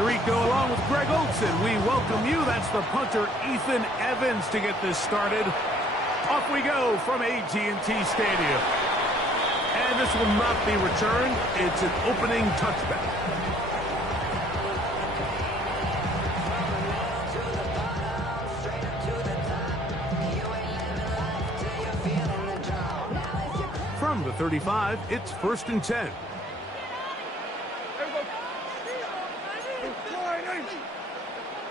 Tirico along with Greg Olson. We welcome you. That's the punter, Ethan Evans, to get this started. Off we go from AT&T Stadium. And this will not be returned. It's an opening touchback. From the 35, it's 1st and 10.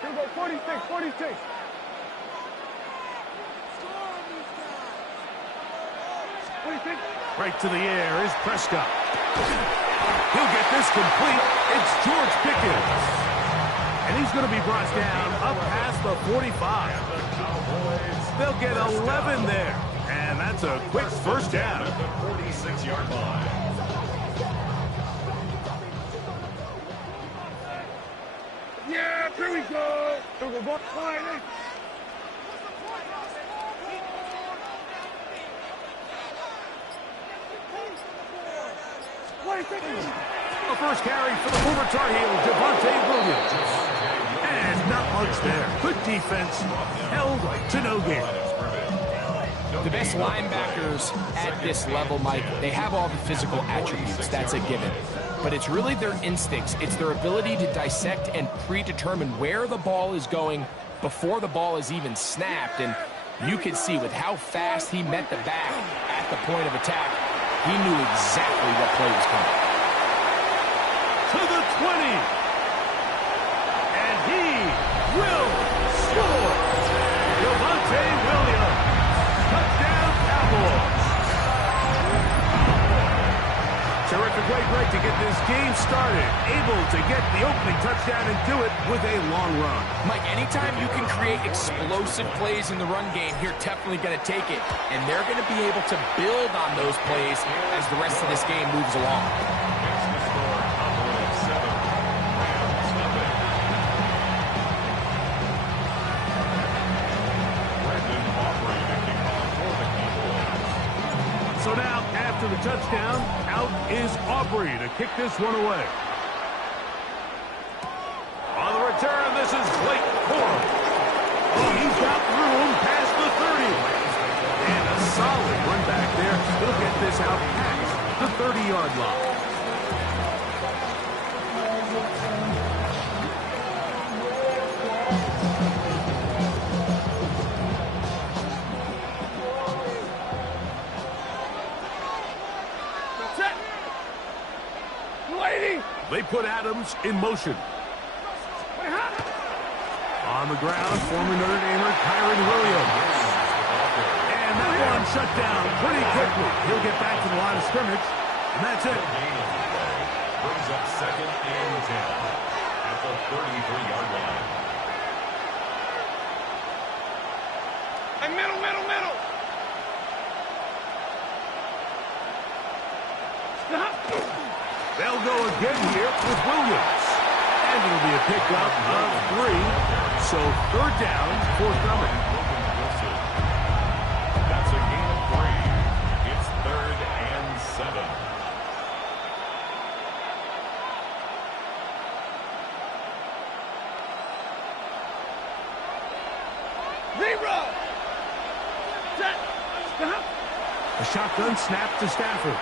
Here we go, 46, 46. Right to the air is Prescott. He'll get this complete. It's George Pickens. And he's going to be brought down up past the 45. They'll get 11 there. And that's a quick first down. 46-yard line. Yeah, here we go. Here we go, fine. The first carry for the former Tar Heel, Devontae Williams. And not much there. Good defense, held to no gain. The best linebackers at this level, Mike, they have all the physical attributes. That's a given. But it's really their instincts. It's their ability to dissect and predetermine where the ball is going before the ball is even snapped. And you can see with how fast he met the back at the point of attack, he knew exactly what play was coming. To the 20. And he will score. Devontae Williams. Touchdown, Cowboys. Terrific way, Greg, to get this game started. Able to get the opening touchdown and do it with a long run. Mike, anytime you can create explosive plays in the run game, you're definitely going to take it. And they're going to be able to build on those plays as the rest of this game moves along. So now, after the touchdown, out is Aubrey to kick this one away. On the return, this is Blake Corum. Oh, he's got room past the 30. And a solid run back there. He'll get this out past the 30-yard line. They put Adams in motion. On the ground, former Notre Damer Kyron Williams. And that one shut down pretty quickly. He'll get back to the line of scrimmage, and that's it. Brings up 2nd and 10 at the 33-yard line. Hey, middle. They'll go again here with Williams. And it'll be a pickup of 3. So 3rd down, forthcoming. That's a gain of 3. It's 3rd and 7. Zero. Set. Stop. A shotgun snap to Stafford.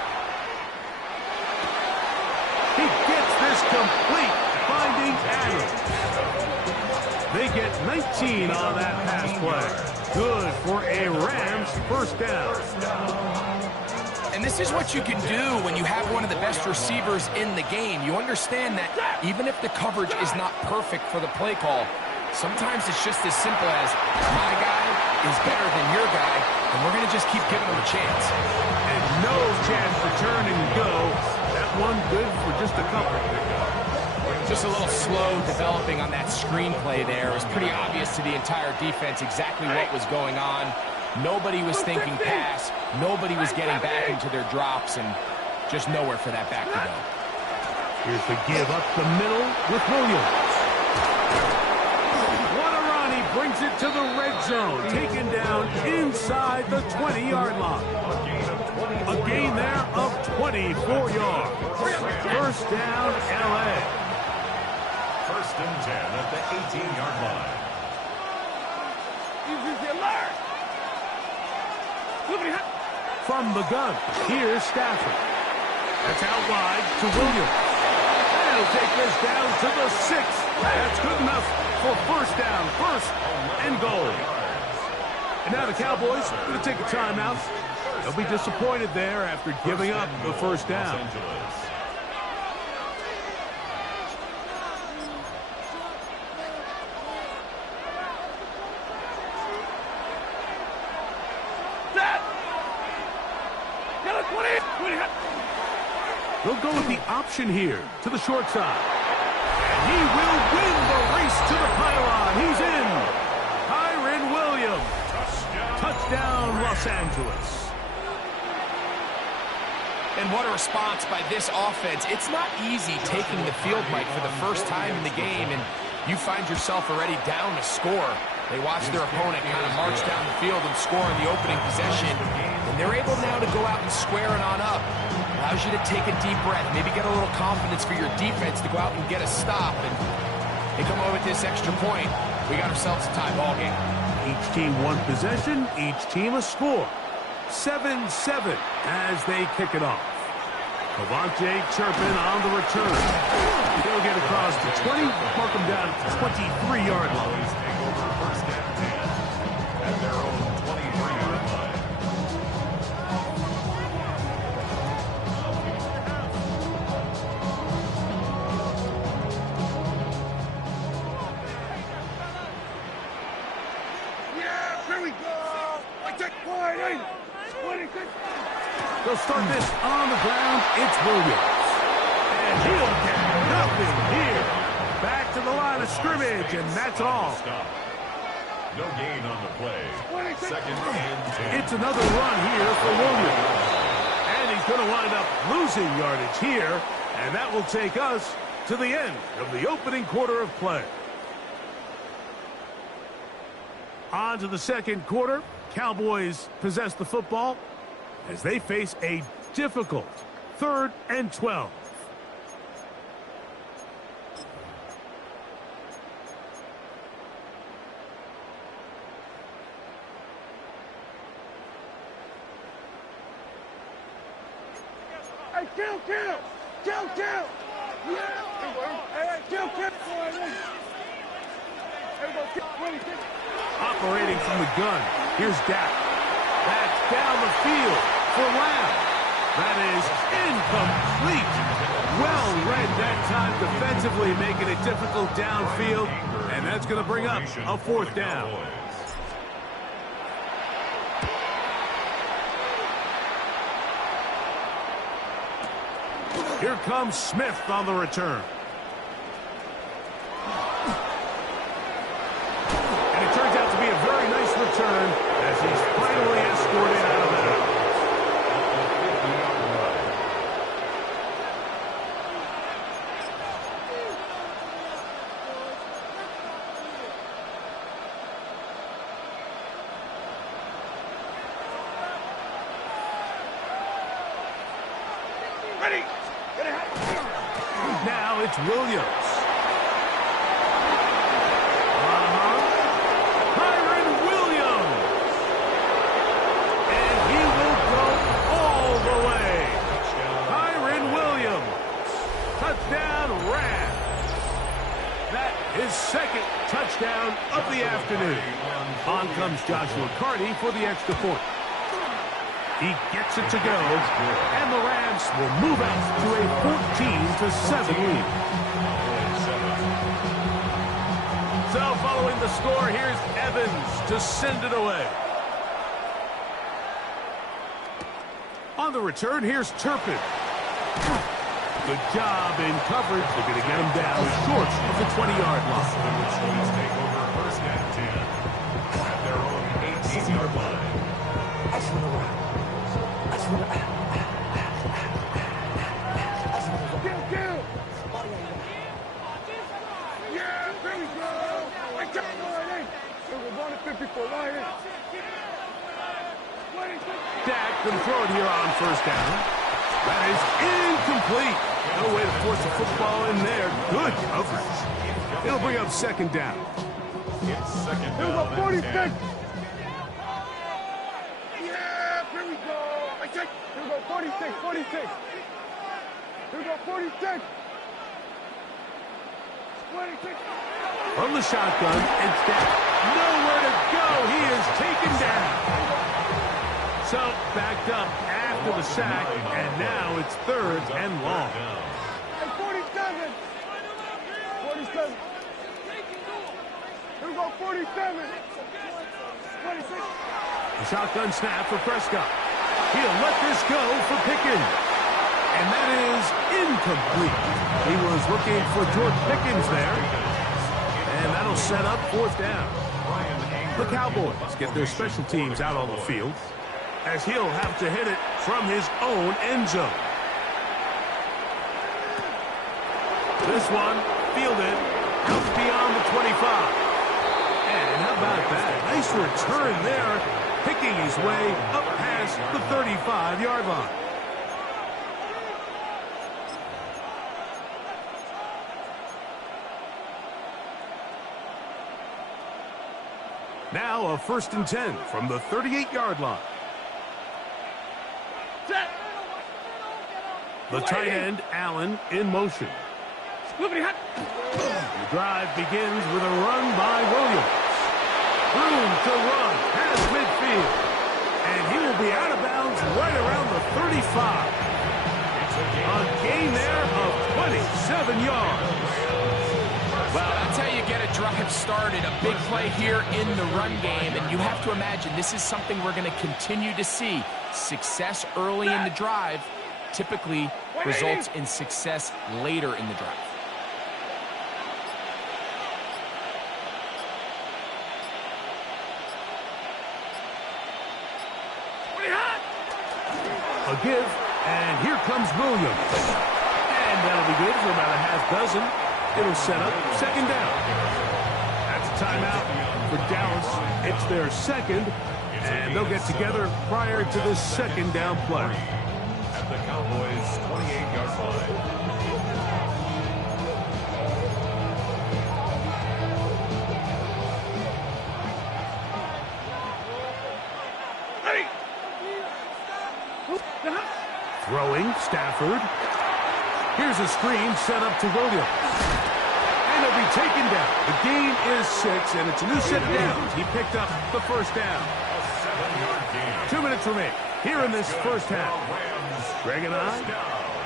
He gets this complete, finding Adams. They get 19 on that pass play. Good for a Rams first down. And this is what you can do when you have one of the best receivers in the game. You understand that even if the coverage is not perfect for the play call, sometimes it's just as simple as my guy is better than your guy, and we're going to just keep giving him a chance. And no chance to turn and go. That one good for just a couple. Just a little slow developing on that screenplay there. It was pretty obvious to the entire defense exactly what was going on. Nobody was thinking pass. Nobody was getting back into their drops, and just nowhere for that back to go. Here's the give up the middle with Williams. Waterani brings it to the red zone. Taken down inside the 20-yard line. A gain there of 24 yards. First down, L.A. First and 10 at the 18-yard line. From the gun, here's Stafford. That's out wide to Williams. And he'll take this down to the 6. That's good enough for first down, first and goal. And now the Cowboys are going to take a timeout. They'll be disappointed there after giving up the first down. They'll go with the option here to the short side. And he will win the race to the pylon. He's in. Kyren Williams. Touchdown, Los Angeles. And what a response by this offense. It's not easy taking the field, Mike, for the first time in the game, and you find yourself already down to score. They watch their opponent kind of march down the field and score in the opening possession, and they're able now to go out and square it on up. Allows you to take a deep breath, maybe get a little confidence for your defense to go out and get a stop, and they come away with this extra point. We got ourselves a tie ball game. Each team one possession, each team a score. 7-7 as they kick it off. Cavante Turpin on the return. He'll get across to 20, mark him down at the 23-yard line. Take over first and 10 at their own 23-yard line. Yeah, here we go. I take wide. 26. They'll start this on the ground. It's Williams. And he'll get nothing here. Back to the line of scrimmage, and that's all. No gain on the play. Second and 10. It's another run here for Williams. And he's going to wind up losing yardage here, and that will take us to the end of the opening quarter of play. On to the second quarter. Cowboys possess the football as they face a difficult 3rd and 12. Hey, kill. Yeah. Hey, kill. Everybody, 26. Operating from the gun, here's Dak. That's down the field for Lamb. That is incomplete. Well read that time defensively, making it difficult downfield, and that's going to bring up a 4th down. Here comes Smith on the return. And it turns out to be a very nice return as he's finally escorted out of bounds. Ready. Now it's Williams. Kyren Williams. And he will go all the way. Kyren Williams. Touchdown Rams. That is second touchdown of the afternoon. On comes Joshua Carty for the extra point. He gets it to go, and the Rams will move out to a 14-7 lead. So following the score, here's Evans to send it away. On the return, here's Turpin. Good job in coverage. They're going to get him down short of the 20-yard line. Take over first and 10 at their own 18-yard line. Kill. Yeah, there we go. I got wide. We're going to 54 wide. Dak going to throw it here on first down. That is incomplete. No way to force the football in there. Good coverage. It'll bring up second down. It's second Here we go, down 46. and 10. Yeah, here we go. I check. Here we go, 46, 46. Here we go, 46. 26. From the shotgun, it's down. Nowhere to go. He is taken down. So, backed up after the sack, and now it's third and long. Hey, 47. 47. Here we go, 47. 26. The shotgun snap for Prescott. He'll let this go for Pickens. And that is incomplete. He was looking for George Pickens there. And that'll set up fourth down. The Cowboys get their special teams out on the field, as he'll have to hit it from his own end zone. This one fielded out beyond the 25. And how about that? Nice return there, picking his way up past the 35-yard line. Now a 1st and 10 from the 38-yard line. The tight end, Allen, in motion. The drive begins with a run by Williams. Room to run past midfield. And he will be out of bounds right around the 35. A gain there of 27 yards. Well, that's how you get a drive started. A big play here in the run game. And you have to imagine this is something we're going to continue to see. Success early in the drive typically results in success later in the drive. A give, and here comes Williams. And that'll be good for about a half dozen. It'll set up second down. That's a timeout for Dallas. It's their second, and they'll get together prior to this second down play. At the Cowboys' 28-yard line. Throwing, Stafford. Here's a screen set up to Williams. And he'll be taken down. The gain is 6, and it's a new set of downs. He picked up the first down. 2 minutes remain here in this first half. Greg and I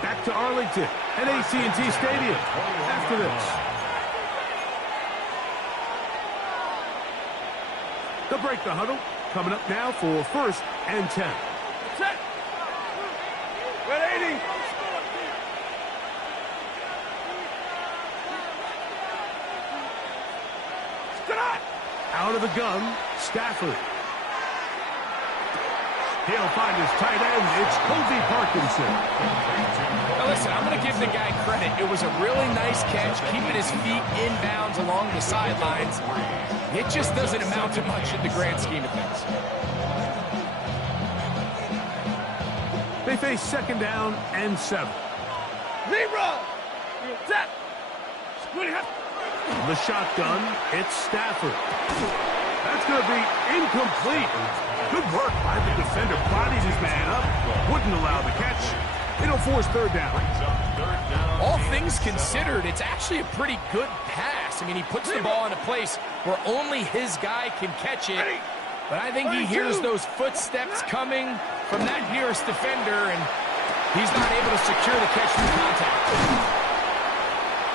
back to Arlington at AT&T Stadium after this. They'll break the huddle. Coming up now for 1st and 10. Set. Red 80. Out of the gun, Stafford. He'll find his tight end. It's Kobe Parkinson. Now listen, I'm going to give the guy credit. It was a really nice catch, keeping his feet in bounds along the sidelines. It just doesn't amount to much in the grand scheme of things. They face second down and 7. Zebra. Set. The shotgun, it's Stafford. That's going to be incomplete. Good work by the defender. Bodied his man up. Wouldn't allow the catch. It'll force third down. All things considered, it's actually a pretty good pass. I mean, he puts the ball in a place where only his guy can catch it. But I think he hears those footsteps coming from that nearest defender, and he's not able to secure the catch through contact.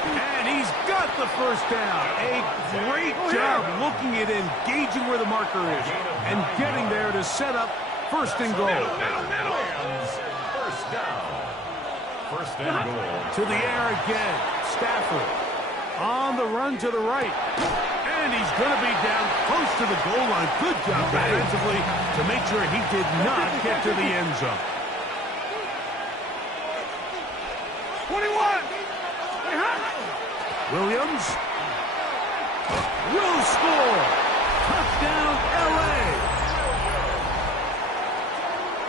And he's got the first down. A great job looking at engaging where the marker is and getting there to set up 1st and goal. First down. 1st and goal. To the air again. Stafford on the run to the right. And he's going to be down close to the goal line. Good job defensively to make sure he did not get to the end zone. 21. Williams will score. Touchdown, L.A.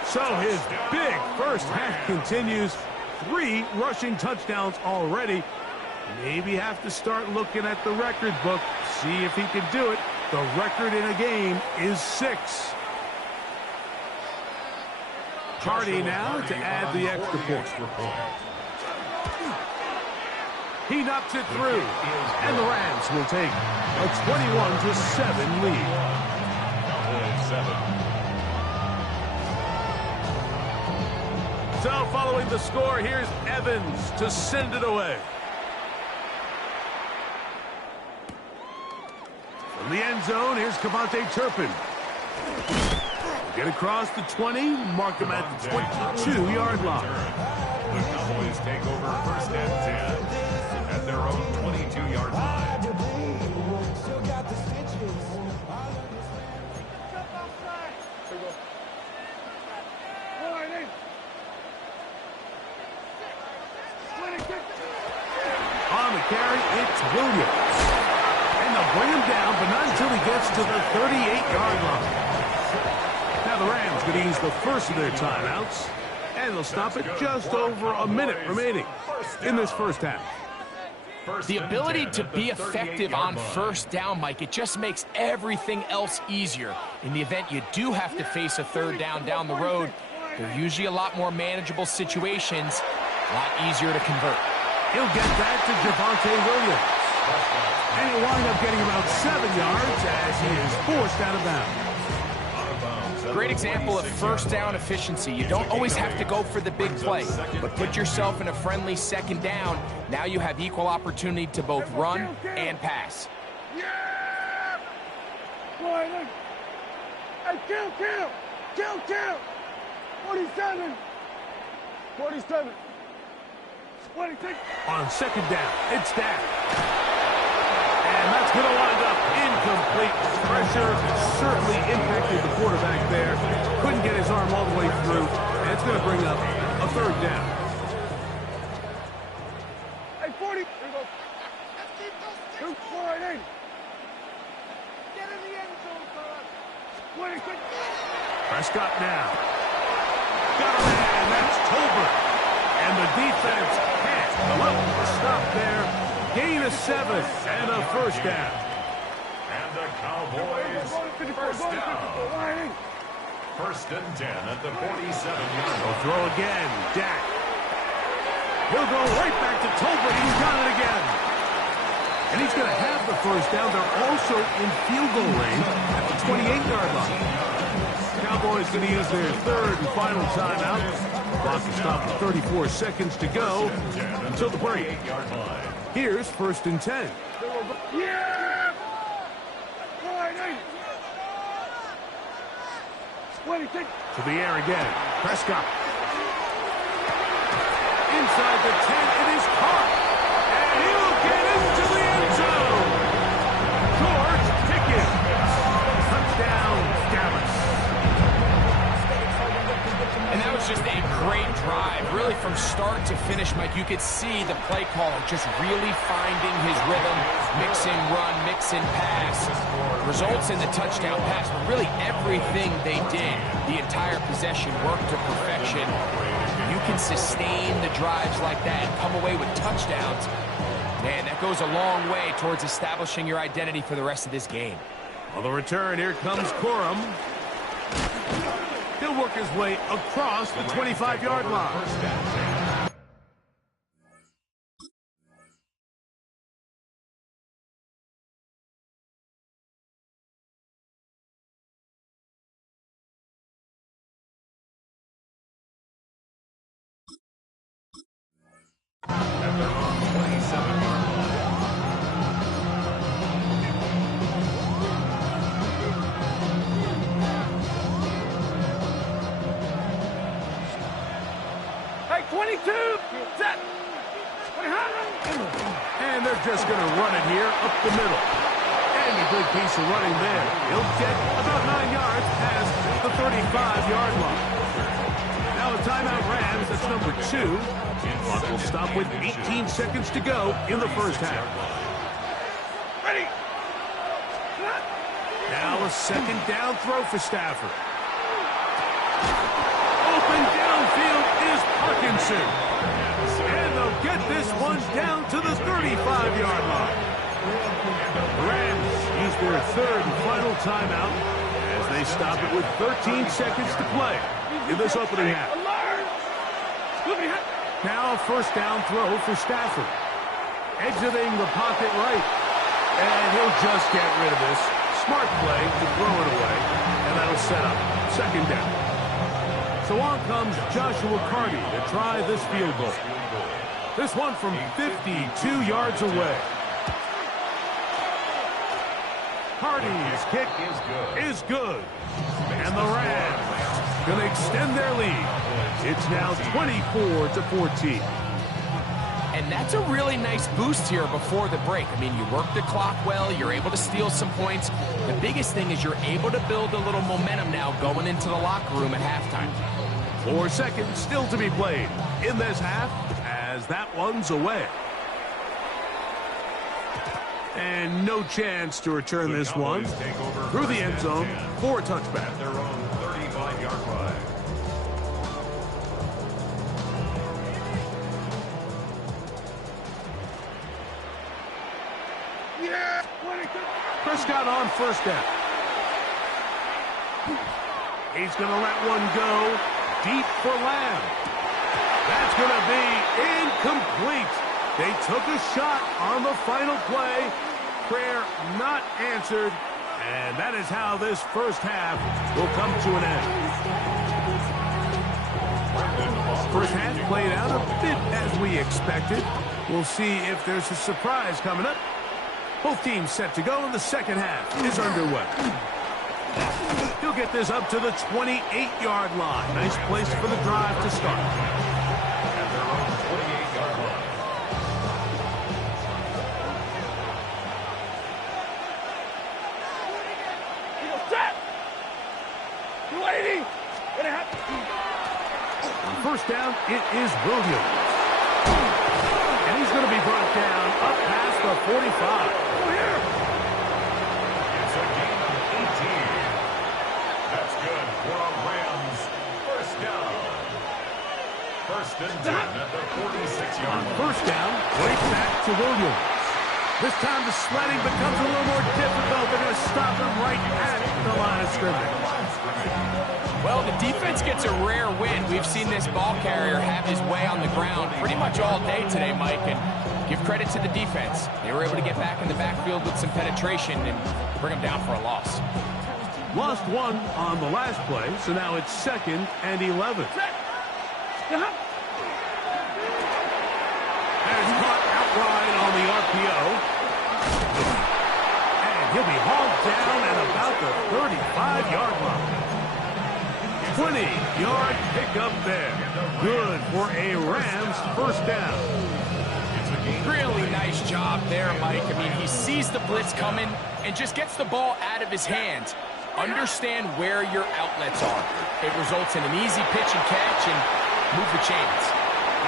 So his big first half continues 3 rushing touchdowns already. Maybe have to start looking at the record book, see if he can do it. The record in a game is 6. Hardy now to add the extra point. He knocks it through, and the Rams will take a 21-7 lead. So following the score, here's Evans to send it away. From the end zone, here's Kavontae Turpin. Get across the 20, mark him at the 22-yard line. The Cowboys take over 1st and 10 at their own 22-yard line. On the carry, it's Williams. And they'll bring him down, but not until he gets to the 38-yard line. Now the Rams going to use the first of their timeouts, and they'll stop at just over a minute remaining in this first half. The ability to be effective on 1st down, Mike, it just makes everything else easier. In the event you do have to face a 3rd down the road, they're usually a lot more manageable situations, a lot easier to convert. He'll get that to Javonte Williams. And he'll wind up getting about 7 yards as he is forced out of bounds. Great example of 1st down efficiency. You don't always have to go for the big play, but put yourself in a friendly 2nd down. Now you have equal opportunity to both run and pass. Yeah! Boy, look. Hey, kill! 47! 47! 26! On 2nd down, it's Dak. And that's going to wind up incomplete. Pressure certainly impacted the quarterback there. Couldn't get his arm all the way through. And it's going to bring up a 3rd down. Hey, 40! Here we go. 248! Get in the end zone, fella! 26! Prescott now. Got a man, that's Tolbert. And the defense can't stop there. Gain of 7 and a 1st down. And the Cowboys 1st down. 1st and 10 at the 47-yard line. Throw again, Dak. He'll go right back to Tolbert. He's got it again. And he's going to have the 1st down. They're also in field goal range at the 28-yard line. Cowboys going to use their 3rd and final timeout. Clock will stop with 34 seconds to go until the break. Here's 1st and 10. Yeah! 26! To the air again. Prescott. Inside the 10, it is caught. And he'll get into the end zone. George Pickens. Touchdown, Dallas. And that was just a great drive. Really from start to finish, Mike, you could see the play caller just really finding his rhythm, mix and run, mix and pass. Results in the touchdown pass, but really everything they did, the entire possession worked to perfection. You can sustain the drives like that and come away with touchdowns. Man, that goes a long way towards establishing your identity for the rest of this game. On the return, here comes Corum. He'll work his way across the 25-yard line. At their own 27-yard line. Hey, 22! Set! And they're just going to run it here up the middle. And a good piece of running there. He'll get about 9 yards past the 35-yard line. Now a timeout Rams, that's number 2. Clock will stop with 18 seconds to go in the first half. Ready! Now a 2nd down throw for Stafford. Open downfield is Parkinson. get this one down to the 35-yard line. The Rams use their third and final timeout as they stop it with 13 seconds to play in this opening half. Now a first down throw for Stafford. Exiting the pocket right. And he'll just get rid of this. Smart play to throw it away. And that'll set up second down. So on comes Joshua Carty to try this field goal. This one from 52 yards away. Carty's kick is good. And the Rams going to extend their lead. It's now 24-14. And that's a really nice boost here before the break. I mean, you work the clock well, you're able to steal some points. The biggest thing is you're able to build a little momentum now going into the locker room at halftime. 4 seconds still to be played in this half as that one's away. And no chance to return this one through the end zone for a touchback. Their own 35-yard line. Prescott on first down. He's going to let one go deep for Lamb. That's going to be incomplete. They took a shot on the final play. Prayer not answered. And that is how this first half will come to an end. First half played out a bit as we expected. We'll see if there's a surprise coming up. Both teams set to go, and the second half is underway. He'll get this up to the 28-yard line. Nice place for the drive to start. At their own 28-yard line. On first down, it is Williams. And he's going to be brought down up past the 45. It's a gain of 18. That's good for a Rams first down. First and 10 at the 46-yard line. First down, right back to Williams. This time the sledding becomes a little more difficult. They're going to stop him right at the line of scrimmage. Well, the defense gets a rare win. We've seen this ball carrier have his way on the ground pretty much all day today, Mike, and give credit to the defense. They were able to get back in the backfield with some penetration and bring them down for a loss. Lost one on the last play, so now it's 2nd and 11. And it's caught outright on the RPO. And he'll be hauled down at about the 35-yard line. 20-yard pickup there. Good for a Rams first down. Really nice job there, Mike. I mean, he sees the blitz coming and just gets the ball out of his hands. Understand where your outlets are. It results in an easy pitch and catch and move the chains.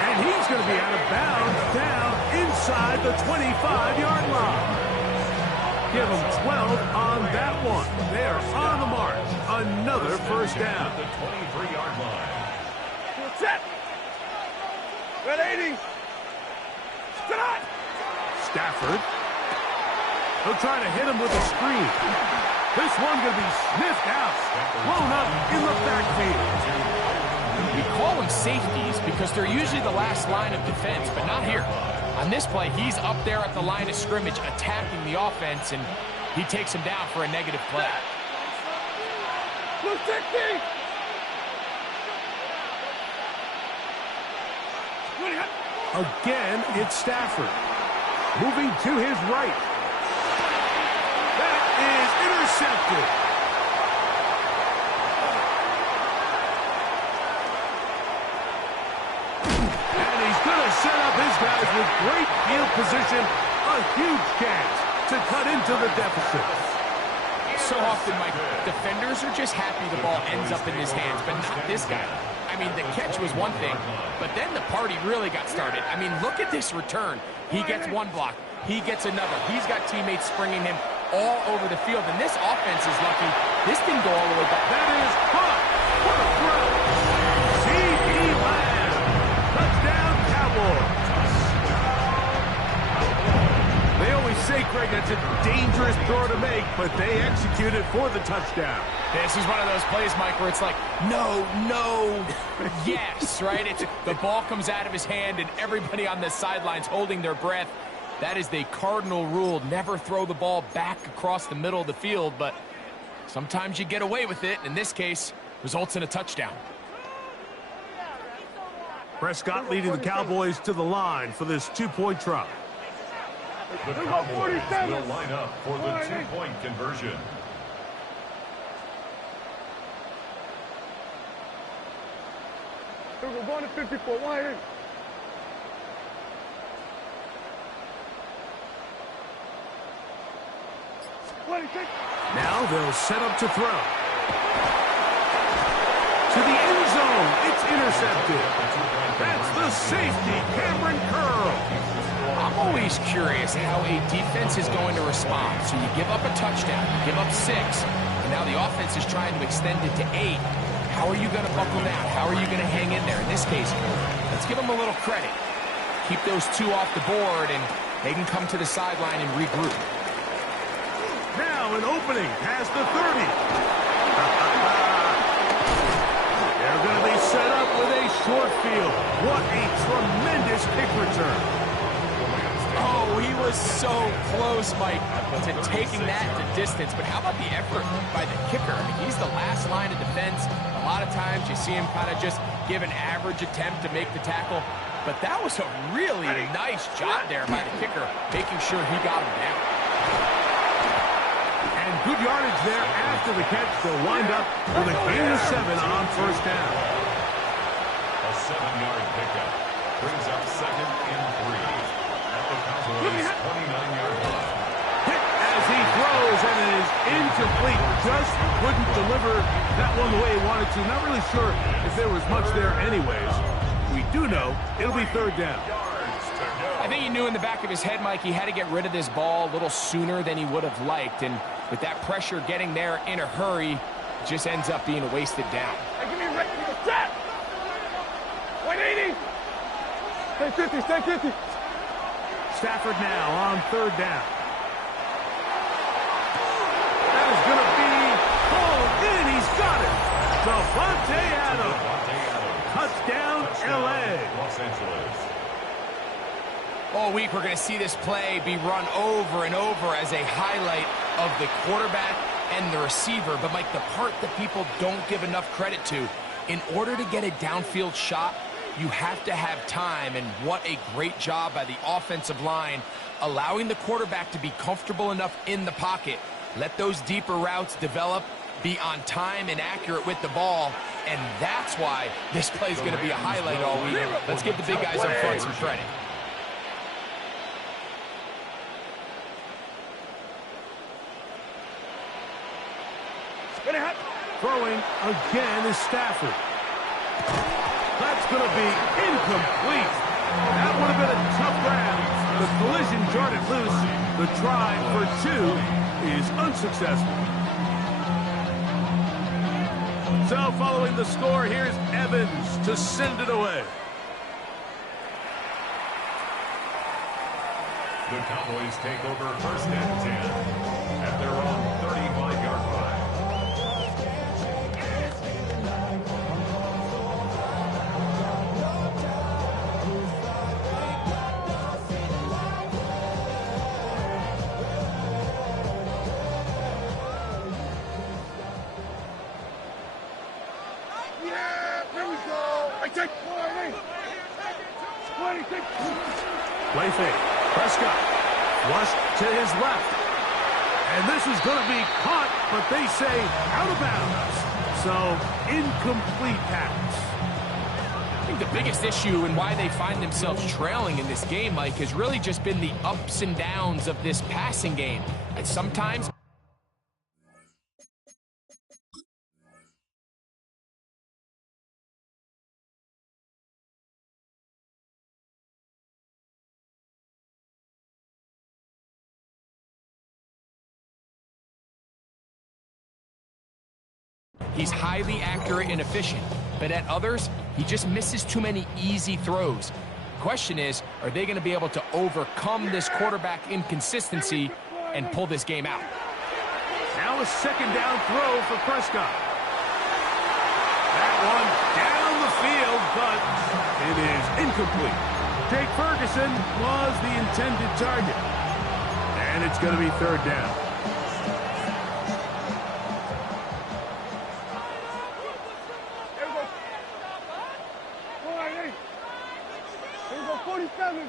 And he's going to be out of bounds down inside the 25-yard line. Give him 12 on that one. They're on the march. Another first down. The 23-yard line. Set. Red 80. Stop. Stafford. He'll try to hit him with a screen. This one going to be sniffed out. Blown up in the backfield. We call them safeties because they're usually the last line of defense, but not here. On this play, he's up there at the line of scrimmage attacking the offense, and he takes him down for a negative play. Blue 60. Again, it's Stafford. Moving to his right. That is intercepted. And he's going to set up his guys with great field position. A huge chance to cut into the deficit. So often, Mike, defenders are just happy the ball ends up in his hands, but not this guy. I mean, the catch was one thing, but then the party really got started. I mean, look at this return. He gets one block. He gets another. He's got teammates springing him all over the field, and this offense is lucky. This didn't go all the way back. That is caught. What a throw. C.D. Lamb. Touchdown, Cowboys. say, Greg, that's a dangerous throw to make, but they execute it for the touchdown. This is one of those plays, Mike, where it's like, no, yes, right? The ball comes out of his hand, and everybody on the sidelines holding their breath. That is the cardinal rule. Never throw the ball back across the middle of the field, but sometimes you get away with it. In this case, results in a touchdown. Prescott leading the Cowboys to the line for this two-point try. The Cowboys will line up for the two-point conversion. We're going to 54. Why in? Now they'll set up to throw. To the end zone. It's intercepted. That's the safety, Cameron Curl. I'm always curious how a defense is going to respond. So you give up a touchdown, you give up 6, and now the offense is trying to extend it to 8. How are you going to buckle down? How are you going to hang in there? In this case, let's give them a little credit. Keep those 2 off the board, and they can come to the sideline and regroup. Now an opening past the 30. They're going to be set up with a short field. What a tremendous kick return. Oh, he was so close, Mike, to taking that to distance. But how about the effort by the kicker? I mean, he's the last line of defense. A lot of times you see him kind of just give an average attempt to make the tackle. But that was a really nice job there by the kicker, making sure he got him down. And good yardage there after the catch. They'll wind up with a gain of 7 on first down. A 7-yard pickup brings up 2nd and 3 at the Cowboys' 29-yard line. Hit as he throws, and it is incomplete. Just couldn't deliver that one the way he wanted to. Not really sure if there was much there anyways. We do know it'll be 3rd down. I think he knew in the back of his head, Mike, he had to get rid of this ball a little sooner than he would have liked. And with that pressure getting there in a hurry, it just ends up being a wasted down. Hey, give me a right. Set. 180. Stay 50. Stay 50. Stafford now on 3rd down. That is going to be pulled in. He's got it. Davante Adams. Touchdown, L.A. Los Angeles. All week, we're going to see this play be run over and over as a highlight of the quarterback and the receiver. But, Mike, the part that people don't give enough credit to, in order to get a downfield shot, you have to have time. And what a great job by the offensive line, allowing the quarterback to be comfortable enough in the pocket. Let those deeper routes develop, be on time and accurate with the ball. And that's why this play is going to be a highlight all week. Let's give the big guys up front some credit. Throwing again is Stafford. That's going to be incomplete. That would have been a tough grab. The collision jarred it loose. The try for 2 is unsuccessful. So following the score, here's Evans to send it away. The Cowboys take over 1st and 10 at their own 35-yard line. Play fake. Prescott flushed to his left. And this is going to be caught, but they say out of bounds. So, incomplete pass. I think the biggest issue and why they find themselves trailing in this game, Mike, has really just been the ups and downs of this passing game. And sometimes he's highly accurate and efficient, but at others, he just misses too many easy throws. question is, are they going to be able to overcome this quarterback inconsistency and pull this game out? Now a second down throw for Prescott. That one down the field, but it is incomplete. Jake Ferguson was the intended target. And it's going to be third down. Here we go. All right, hey. Here we go, 47.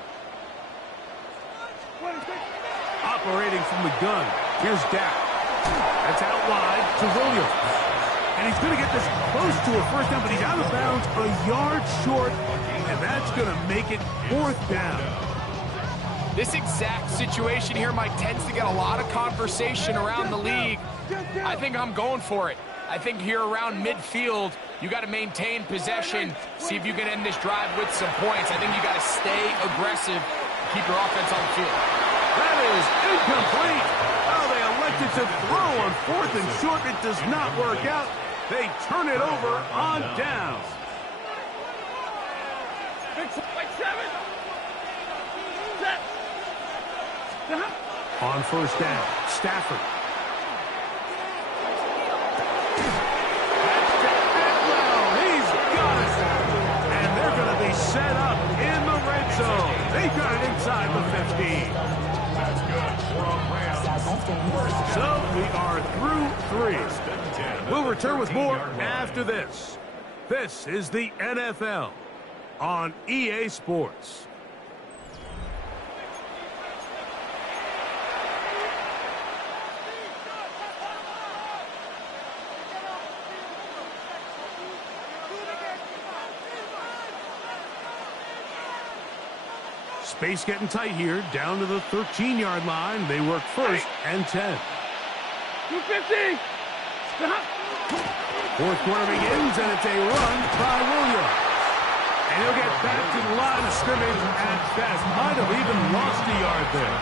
26. Operating from the gun. Here's Dak. That's out wide to Williams. And he's going to get this close to a first down, but he's out of bounds a yard short, and that's going to make it fourth down. This exact situation here, Mike, tends to get a lot of conversation around the league. I think I'm going for it. I think here around midfield, you got to maintain possession, see if you can end this drive with some points. I think you got to stay aggressive, keep your offense on the field. That is incomplete. Oh, they elected to throw on fourth and short. It does not work out. They turn it over on downs. Like 7. Set. On first down, Stafford. He's got it. And they're going to be set up in the red zone. They got it inside the 15. That's good for a Rams. So we are through 3. We'll return with more after this. This is the NFL on EA Sports. Space getting tight here, down to the 13-yard line. They work first and 10. 250. Fourth quarter begins, and it's a run by Williams. And he'll get back to the line of scrimmage at best. Might have even lost a yard there.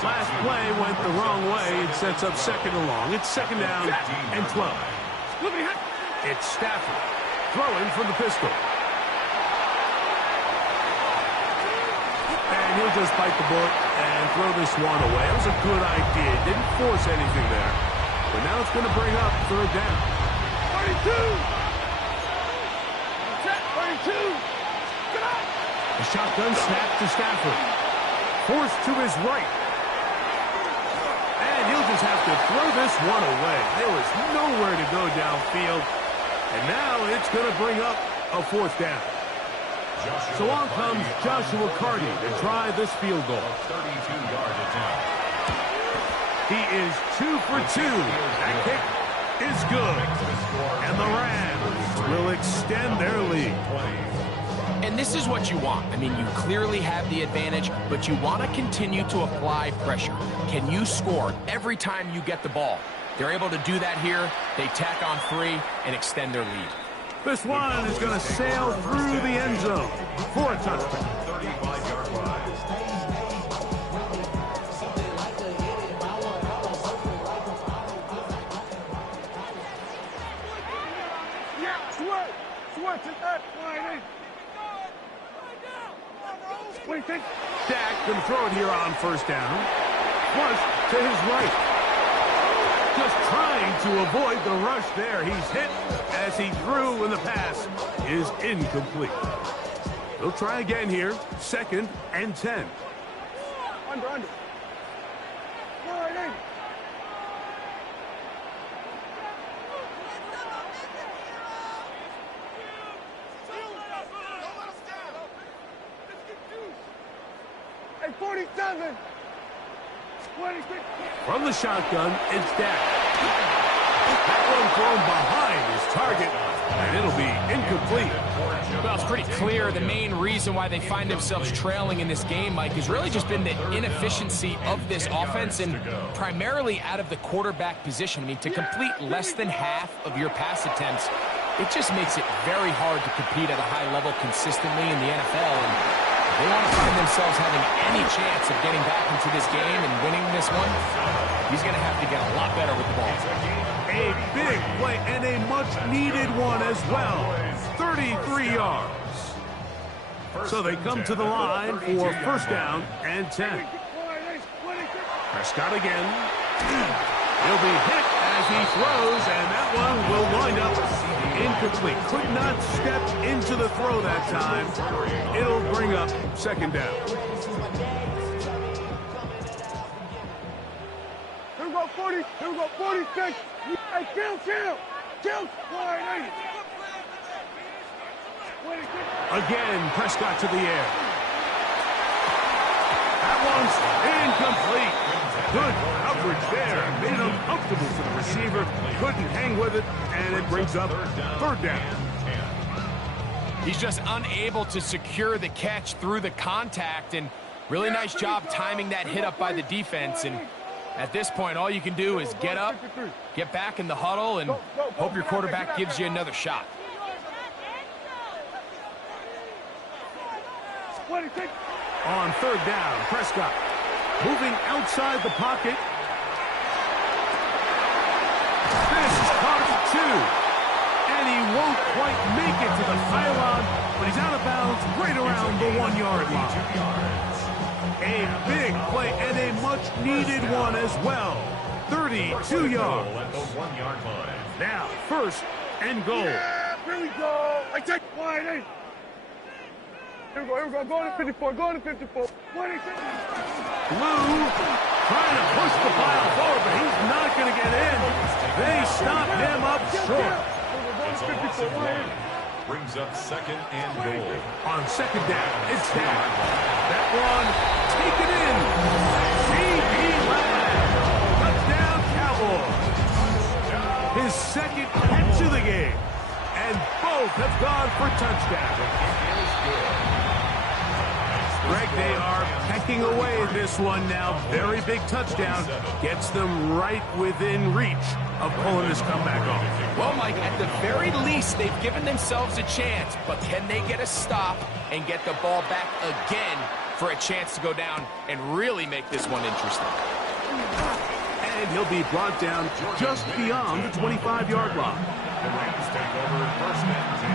Last play went the wrong way. It sets up second and long. It's second down and 12. It's Stafford throwing from the pistol. And he'll just bite the bullet and throw this one away. It was a good idea. Didn't force anything there. But now it's going to bring up third down. 32. 32. Get up. The shotgun snap to Stafford. Forced to his right. And he'll just have to throw this one away. There was nowhere to go downfield. And now it's going to bring up a fourth down. So on comes Joshua Carty to try this field goal. 32-yard attempt. He is 2 for 2. That kick is good. And the Rams will extend their lead. And this is what you want. I mean, you clearly have the advantage, but you want to continue to apply pressure. Can you score every time you get the ball? They're able to do that here. They tack on 3 and extend their lead. This one is going to sail through the end zone for a touchdown. 35-yard line. Yeah, switch it that line. What do you think? Dak going to throw it here on first down. Flush to his right. Just trying to avoid the rush there. He's hit as he threw when the pass is incomplete. He'll try again here. Second and 10. Under. All right, hey, 47. 26. From the shotgun, it's Dak. That one thrown behind his target, and it'll be incomplete. Well, it's pretty clear the main reason why they find themselves trailing in this game, Mike, has really just been the inefficiency of this offense and primarily out of the quarterback position. I mean, to complete less than half of your pass attempts, it just makes it very hard to compete at a high level consistently in the NFL. And they want to find themselves having any chance of getting back into this game and winning this one. He's going to have to get a lot better with the ball. A big play and a much-needed one as well. 33 yards. So they come to the line for first down and 10. Prescott again. He'll be hit as he throws, and that one will wind up incomplete. Could not step into the throw that time. It'll bring up second down. Here we go, 40. Here we go, 46. Hey, kill. Again, Prescott to the air. That one's incomplete. Good coverage there. Made it uncomfortable for the receiver. Couldn't hang with it, and it brings up third down. He's just unable to secure the catch through the contact, and really nice job timing that hit up by the defense. And at this point, all you can do is get up, get back in the huddle, and hope your quarterback gives you another shot. On third down, Prescott moving outside the pocket. This is caught at 2. And he won't quite make it to the pylon, but he's out of bounds right around the 1-yard line. A big play and a much-needed one as well. 32 yards. Now, first and goal. Yeah, here we go. I take wide 8. Here we go. Going to 54. Going to 54. 26. Blue trying to push the pile forward, but he's not going to get in. They stop him up short. Brings up second and goal. On second down, it's down. That one taken in. C.B. Lamb. Touchdown, Cowboys. His second catch of the game. And both have gone for touchdowns. Greg, they are pecking away at this one now. Very big touchdown. Gets them right within reach of pulling this comeback off. Well, Mike, at the very least, they've given themselves a chance, but can they get a stop and get the ball back again for a chance to go down and really make this one interesting? And he'll be brought down just beyond the 25-yard line. The Rams take over first and 10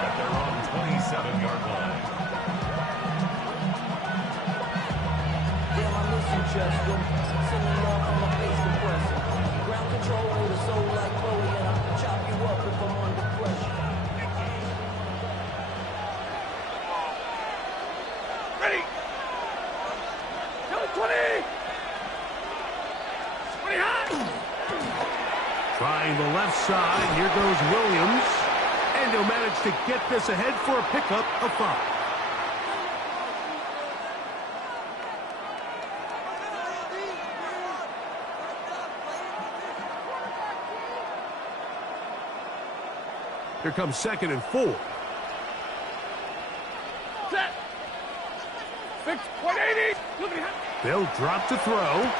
at their own 27-yard line. Chest room, sending love on my face compressor. Ground control with a soul like Chloe, and I'll chop you up if I'm under pressure. Ready? Go 20! 20 high! Trying the left side. Here goes Williams. And he'll manage to get this ahead for a pickup of 5. Here comes second and 4. Set! 6.80! They'll drop to throw.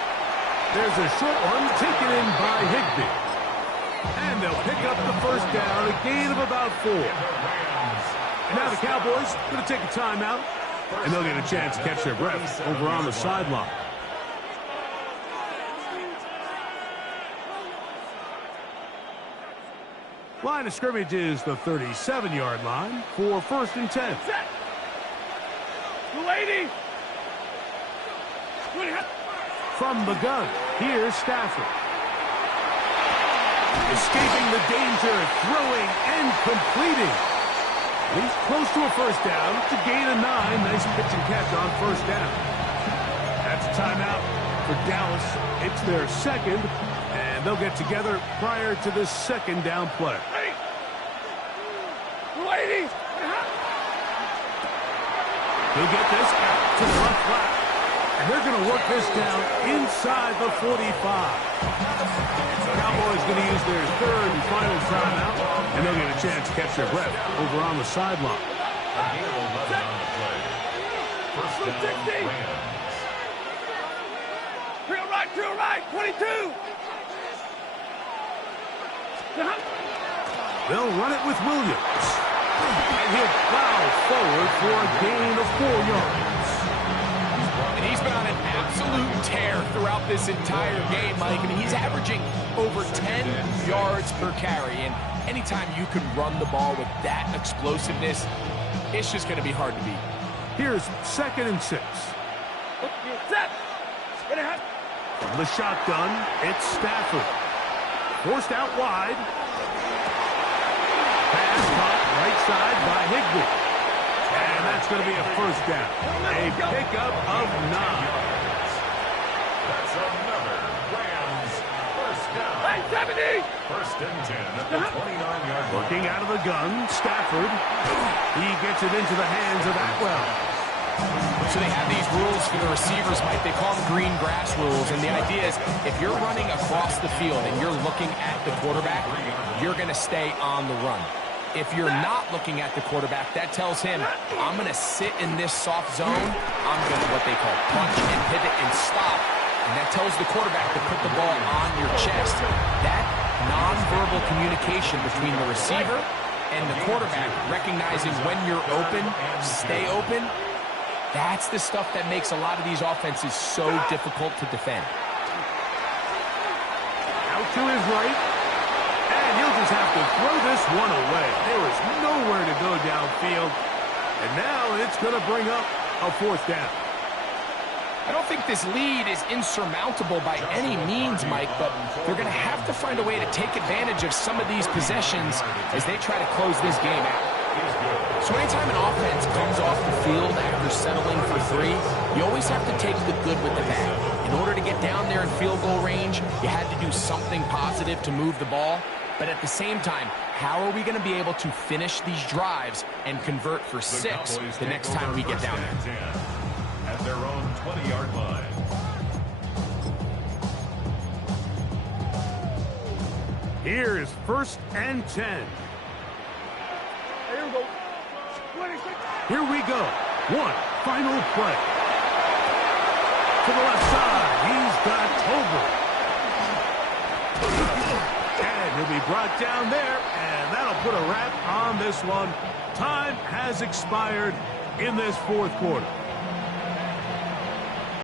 There's a short one taken in by Higbee. And they'll pick up the first down, a gain of about 4. And now the Cowboys going to take a timeout, and they'll get a chance to catch their breath over on the sideline. Line of scrimmage is the 37-yard line for first and 10. Set! 280! From the gun, here's Stafford. Escaping the danger, throwing and completing. He's close to a first down to gain a 9. Nice pitch and catch on first down. That's a timeout for Dallas. It's their second, and they'll get together prior to this second down play. 280! He'll get this out to the left flat. And they're going to work this down inside the 45. Cowboys going to use their third and final timeout, and they'll get a chance to catch their breath over on the sideline. A gain of 11 on the play. First down, Rams. Drill right, 22! They'll run it with Williams. And he'll plow forward for a gain of 4 yards. And he's been on an absolute tear throughout this entire game, Mike. I mean, he's averaging over 10 yards per carry. And anytime you can run the ball with that explosiveness, it's just going to be hard to beat. Here's 2nd and 6. Set. Gonna have. From the shotgun, it's Stafford. Forced out wide. Pass caught right side by Higbee. And that's going to be a 1st down. A pickup of 9. That's another Rams 1st down. Hey, 70. 1st and 10 at the 29-yard line. Working out of the gun, Stafford. He gets it into the hands of Atwell. So they have these rules for the receivers, Mike. They call them green grass rules. And the idea is if you're running across the field and you're looking at the quarterback, you're going to stay on the run. If you're not looking at the quarterback, that tells him, I'm going to sit in this soft zone. I'm going to what they call punch and pivot and stop. And that tells the quarterback to put the ball on your chest. That nonverbal communication between the receiver and the quarterback, recognizing when you're open, stay open, that's the stuff that makes a lot of these offenses so difficult to defend. Out to his right. And he'll just have to throw this one away. There is nowhere to go downfield. And now it's going to bring up a 4th down. I don't think this lead is insurmountable by any means, Mike, but they're going to have to find a way to take advantage of some of these possessions as they try to close this game out. So anytime an offense comes off the field after settling for 3, you always have to take the good with the bad. In order to get down there in field goal range, you had to do something positive to move the ball. But at the same time, how are we going to be able to finish these drives and convert for 6 the next time we get down there? At their own 20-yard line. Here is 1st and 10. Here we go. 26. Here we go. One final play. To the left side, he's got Tolbert. And he'll be brought down there, and that'll put a wrap on this one. Time has expired in this 4th quarter.